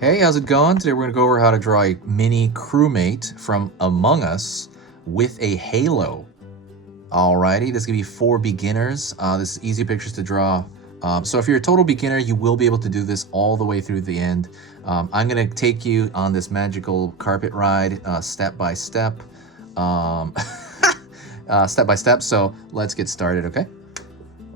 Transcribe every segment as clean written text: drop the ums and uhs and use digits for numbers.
Hey, how's it going? Today we're going to go over how to draw a mini crewmate from Among Us with a halo. Alrighty, this is going to be for beginners. This is easy pictures to draw. So if you're a total beginner, you will be able to do this all the way through the end. I'm going to take you on this magical carpet ride step by step. Step by step. So let's get started, okay?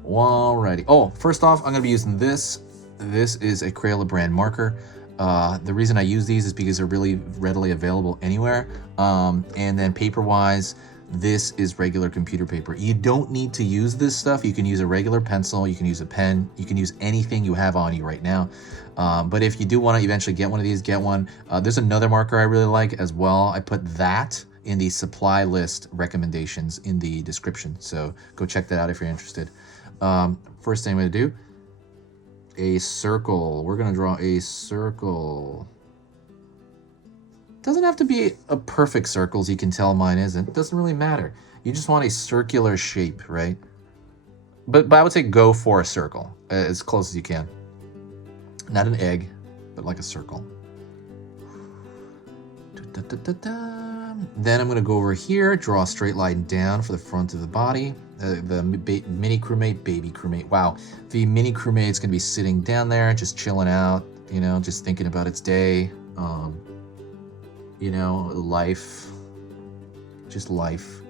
Alrighty. Oh, first off, I'm going to be using this. This is a Crayola brand marker. The reason I use these is because they're really readily available anywhere. And then paper-wise, this is regular computer paper. You don't need to use this stuff. You can use a regular pencil, you can use a pen, you can use anything you have on you right now. But if you do want to eventually get one of these, get one. There's another marker I really like as well. I put that in the supply list recommendations in the description. So go check that out if you're interested. First thing I'm going to do, a circle. We're going to draw a circle. Doesn't have to be a perfect circle, as you can tell mine isn't. It doesn't really matter. You just want a circular shape, right? But I would say go for a circle, as close as you can. Not an egg, but like a circle. Then I'm going to go over here, draw a straight line down for the front of the body. The mini crewmate, baby crewmate. Wow, the mini crewmate's going to be sitting down there, just chilling out, you know, just thinking about its day. You know, life, just life,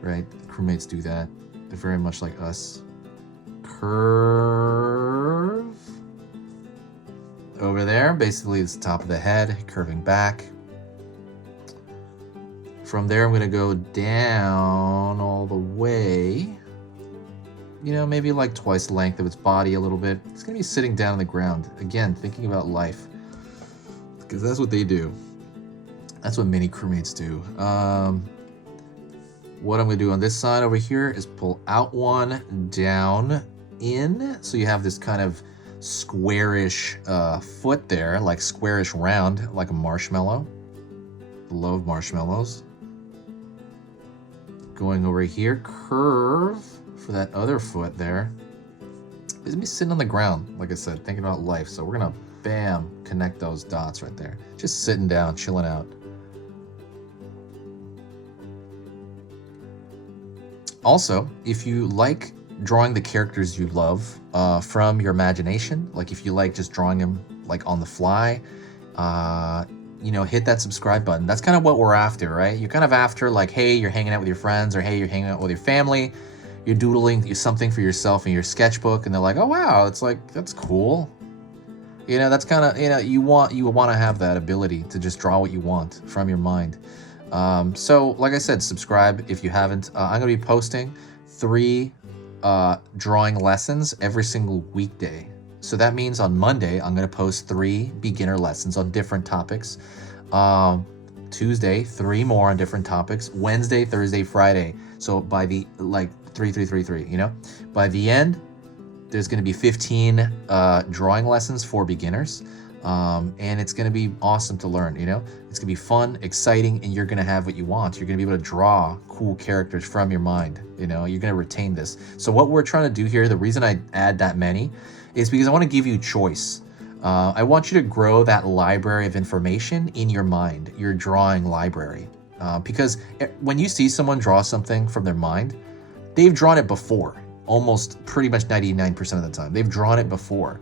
right? Crewmates do that. They're very much like us. Curve over there, basically it's the top of the head, curving back. From there, I'm going to go down all the way, you know, maybe like twice the length of its body a little bit. It's going to be sitting down on the ground. Again, thinking about life, because that's what they do. That's what mini crewmates do. What I'm going to do on this side over here is pull out one, down, in. So you have this kind of squarish foot there, like squarish round, like a marshmallow. Love marshmallows. Going over here, curve for that other foot there. It's going to be sitting on the ground, like I said, thinking about life. So we're going to, bam, connect those dots right there. Just sitting down, chilling out. Also, if you like drawing the characters you love from your imagination, like if you like just drawing them like on the fly, you know, hit that subscribe button. That's kind of what we're after, right? You're kind of after like, hey, you're hanging out with your friends, or hey, you're hanging out with your family, you're doodling something for yourself in your sketchbook, and they're like, oh wow, it's like, that's cool. You know, that's kind of, you know, you want to have that ability to just draw what you want from your mind. So like I said, subscribe if you haven't. I'm going to be posting 3 drawing lessons every single weekday. So that means on Monday, I'm going to post 3 beginner lessons on different topics. Tuesday, 3 more on different topics. Wednesday, Thursday, Friday. So by the, like, 3, you know? By the end, there's going to be 15 drawing lessons for beginners. And it's going to be awesome to learn, you know? It's going to be fun, exciting, and you're going to have what you want. You're going to be able to draw cool characters from your mind, you know? You're going to retain this. So what we're trying to do here, the reason I add that many is because I want to give you choice. I want you to grow that library of information in your mind, your drawing library. Because when you see someone draw something from their mind, they've drawn it before, almost pretty much 99% of the time. They've drawn it before,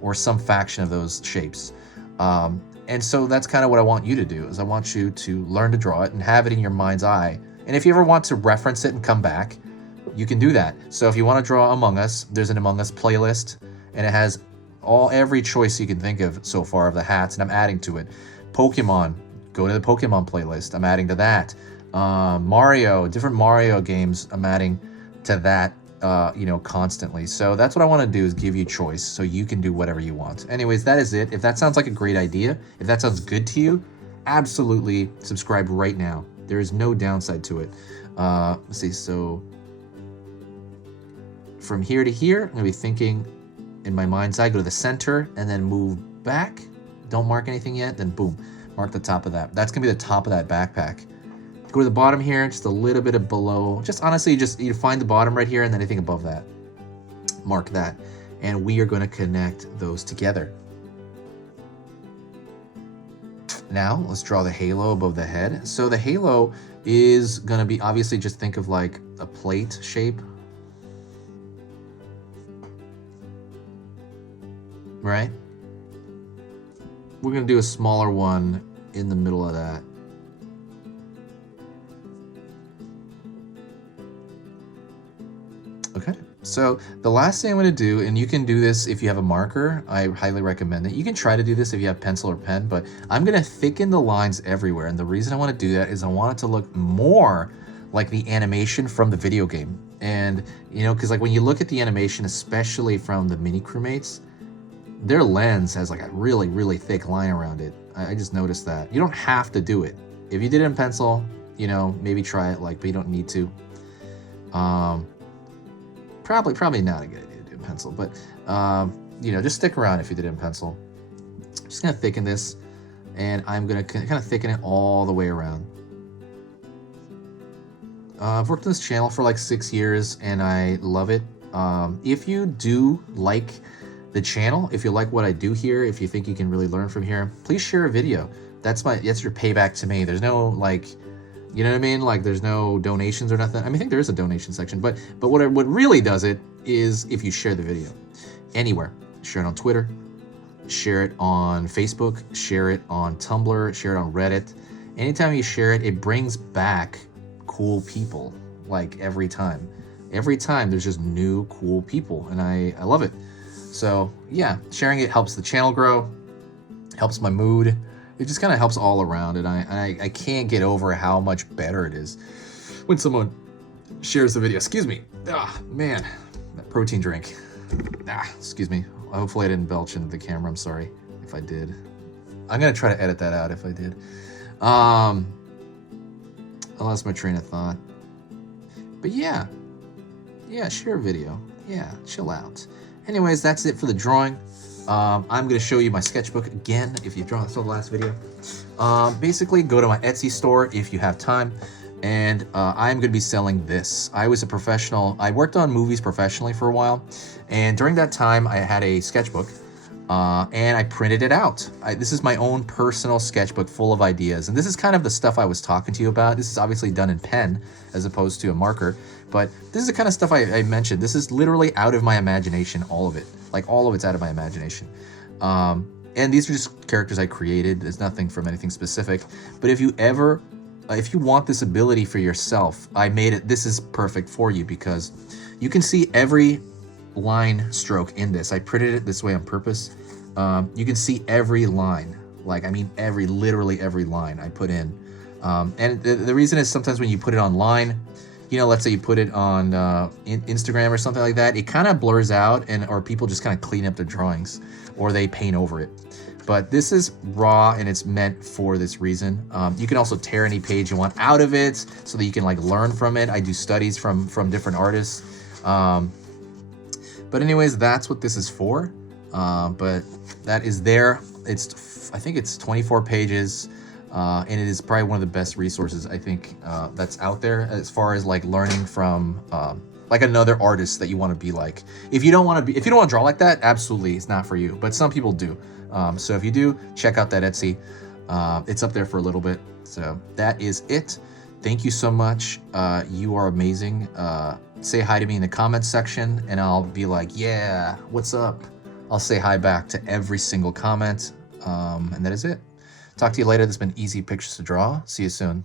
or some faction of those shapes. And so that's kind of what I want you to do, is I want you to learn to draw it and have it in your mind's eye. And if you ever want to reference it and come back, you can do that. So if you want to draw Among Us, there's an Among Us playlist, and it has every choice you can think of so far of the hats, and I'm adding to it. Pokemon, go to the Pokemon playlist, I'm adding to that. Mario, different Mario games, I'm adding to that, you know, constantly. So that's what I want to do, is give you choice so you can do whatever you want. Anyways, that is it. If that sounds like a great idea, if that sounds good to you, absolutely subscribe right now. There is no downside to it. Let's see, so from here to here, I'm going to be thinking in my mind's eye, go to the center and then move back. Don't mark anything yet, then boom, mark the top of that. That's going to be the top of that backpack. Go to the bottom here, just a little bit of below. Just honestly, just you find the bottom right here and then anything above that. Mark that. And we are going to connect those together. Now let's draw the halo above the head. So the halo is gonna be, obviously just think of like a plate shape, right? We're gonna do a smaller one in the middle of that. Okay, so the last thing I'm gonna do, and you can do this if you have a marker, I highly recommend it. You can try to do this if you have pencil or pen, but I'm gonna thicken the lines everywhere. And the reason I wanna do that is I want it to look more like the animation from the video game. And, you know, because like when you look at the animation, especially from the mini crewmates, their lens has like a really, really thick line around it. I just noticed that. You don't have to do it. If you did it in pencil, you know, maybe try it, like, but you don't need to. Probably not a good idea to do in pencil, but you know, just stick around if you did it in pencil. Just gonna thicken this, and I'm gonna kind of thicken it all the way around. I've worked on this channel for like 6 years, and I love it. If you do like the channel, if you like what I do here, if you think you can really learn from here, please share a video. That's your payback to me. There's no, like, you know what I mean? Like, there's no donations or nothing. I mean, I think there is a donation section, but what really does it is if you share the video anywhere. Share it on Twitter, share it on Facebook, share it on Tumblr, share it on Reddit. Anytime you share it, it brings back cool people. Like every time there's just new cool people, and I love it. So yeah, sharing it helps the channel grow, helps my mood. It just kind of helps all around, and I can't get over how much better it is when someone shares the video. Excuse me. Ah, man, that protein drink. Ah, excuse me. Hopefully I didn't belch into the camera. I'm sorry if I did. I'm gonna try to edit that out if I did. I lost my train of thought. But yeah, share a video. Yeah, chill out. Anyways, that's it for the drawing. I'm going to show you my sketchbook again if you saw the last video. Basically, go to my Etsy store if you have time, and I'm going to be selling this. I was a professional. I worked on movies professionally for a while, and during that time, I had a sketchbook, and I printed it out. This is my own personal sketchbook full of ideas, and this is kind of the stuff I was talking to you about. This is obviously done in pen as opposed to a marker, but this is the kind of stuff I mentioned. This is literally out of my imagination, all of it. Like, all of it's out of my imagination. And these are just characters I created. There's nothing from anything specific. But if you ever, if you want this ability for yourself, I made it. This is perfect for you because you can see every line stroke in this. I printed it this way on purpose. You can see every line. Like, I mean, literally every line I put in. And the reason is sometimes when you put it online, you know, let's say you put it on Instagram or something like that, it kind of blurs out, or people just kind of clean up their drawings, or they paint over it. But this is raw, and it's meant for this reason. You can also tear any page you want out of it so that you can like learn from it. I do studies from different artists. But anyways, that's what this is for. But that is there. I think it's 24 pages. And it is probably one of the best resources I think that's out there as far as like learning from like another artist that you want to be like. If you don't want to draw like that, absolutely it's not for you. But some people do. So if you do, check out that Etsy. It's up there for a little bit. So that is it. Thank you so much. You are amazing. Say hi to me in the comments section, and I'll be like, yeah, what's up? I'll say hi back to every single comment. And that is it. Talk to you later. This has been Easy Pictures to Draw. See you soon.